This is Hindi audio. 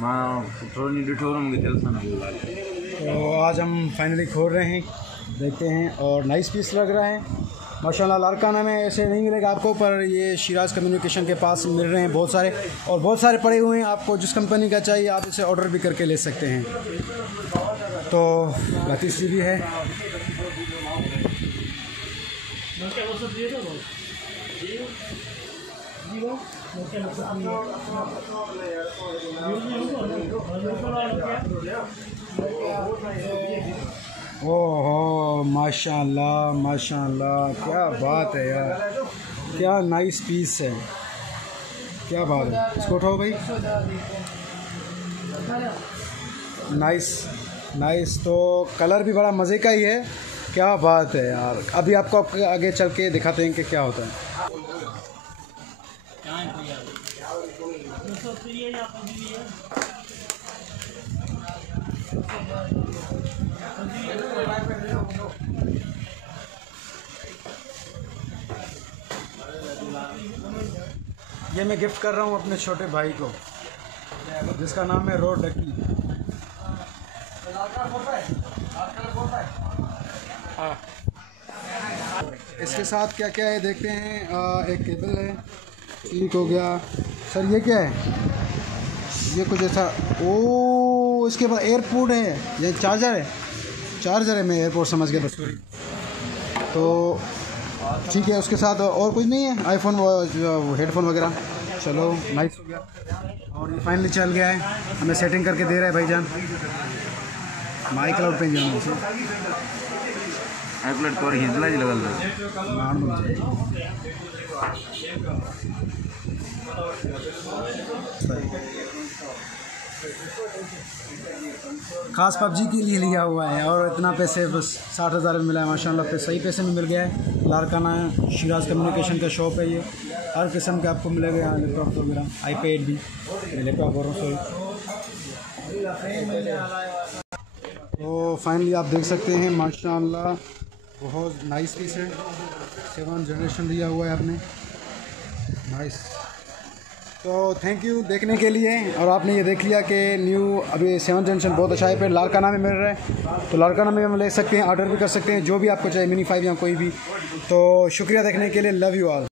तो आज हम फाइनली खोल रहे हैं, देखते हैं। और नाइस पीस लग रहा है माशाल्लाह। लारकाना में ऐसे नहीं मिलेगा आपको, पर ये शिराज कम्युनिकेशन के पास मिल रहे हैं बहुत सारे, और बहुत सारे पड़े हुए हैं। आपको जिस कंपनी का चाहिए आप इसे ऑर्डर भी करके ले सकते हैं। तो लतीसी भी है। ओहो माशाल्लाह माशाल्लाह, क्या बात है यार, क्या नाइस पीस है, क्या बात है। इसको उठाओ भाई। Nice nice. तो कलर भी बड़ा मज़े का ही है, क्या बात है यार। अभी आपको आगे चल के दिखाते हैं कि क्या होता है। ये मैं गिफ्ट कर रहा हूँ अपने छोटे भाई को, जिसका नाम है रो डकी। इसके साथ क्या क्या है देखते हैं। एक केबल है, ठीक हो गया सर। ये क्या है? ये कुछ ऐसा, ओ इसके बाद एयरपोर्ट है, ये चार्जर है। चार्जर है, मैं एयरपोर्ट समझ गया बस। तो ठीक है, उसके साथ और कुछ नहीं है, आईफोन हेडफोन वगैरह। चलो नाइस हो गया। और ये फाइनली चल गया है, हमें सेटिंग करके दे रहा है भाईजान। माई क्लाउड पे जाना उसे आईक्लाउड पर हिजला जी लगल खास पबजी के लिए लिया हुआ है, और इतना पैसे बस 60,000 में मिला है माशाल्लाह। पे सही पैसे में मिल गया है। लारकाना शिराज कम्युनिकेशन का शॉप है ये। हर किस्म के आपको मिलेगा यहाँ, लैपटॉप वगैरह, आईपैड भी, लैपटॉप और सॉरी। तो फाइनली आप देख सकते हैं माशाल्लाह, बहुत नाइस पीस है। 7th जनरेशन लिया हुआ है आपने, नाइस। तो थैंक यू देखने के लिए। और आपने ये देख लिया कि न्यू अभी 7th जनरेशन बहुत अच्छा है, फिर लारकाना में मिल रहा है। तो लारकाना में हम ले सकते हैं, ऑर्डर भी कर सकते हैं, जो भी आपको चाहिए, मिनी 5 या कोई भी। तो शुक्रिया देखने के लिए, लव यू ऑल।